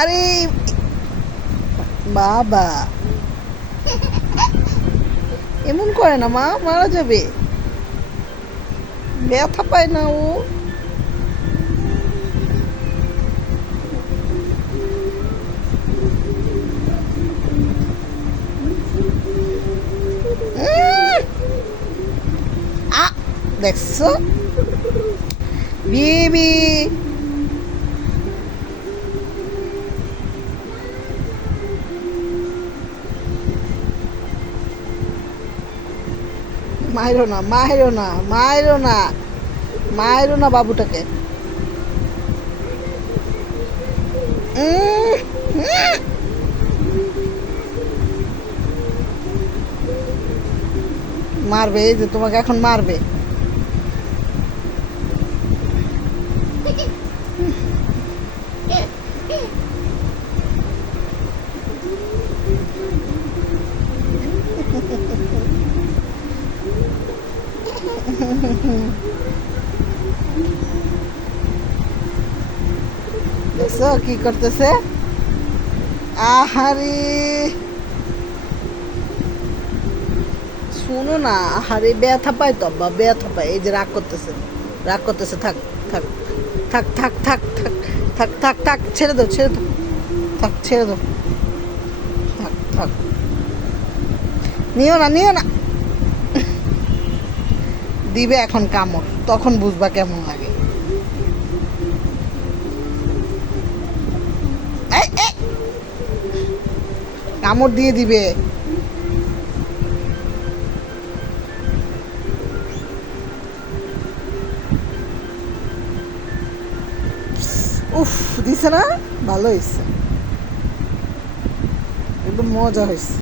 আরে বাবা, এমন করে না মা, মারা যাবে, ব্যথা পায় না ও। দেখছো বেবি, মাইরো না, মাইরো না, মাইরো না, মাইরো না বাবুটাকে। মারবে, এই যে তোমাকে এখন মারবে। দেখছো কি করতেছে? আহারে শুনো না, আহারে ব্যথা পায় তো আব্বা, ব্যথা পায়। এই যে রাগ করতেছে, রাগ করতেছে। থাক থাক থাক থাক থাক থাক থাক থাক থাক, ছেড়ে দাও, ছেড়ে দাও, থাক, ছেড়ে দাও, থাক থাক, নিও না, নিও না। দিবে এখন কামড়, তখন বুঝবা কেমন লাগে। কামড় দিয়ে দিবে। উফ, দিছে না, ভালো হয়েছে, একদম মজা হয়েছে।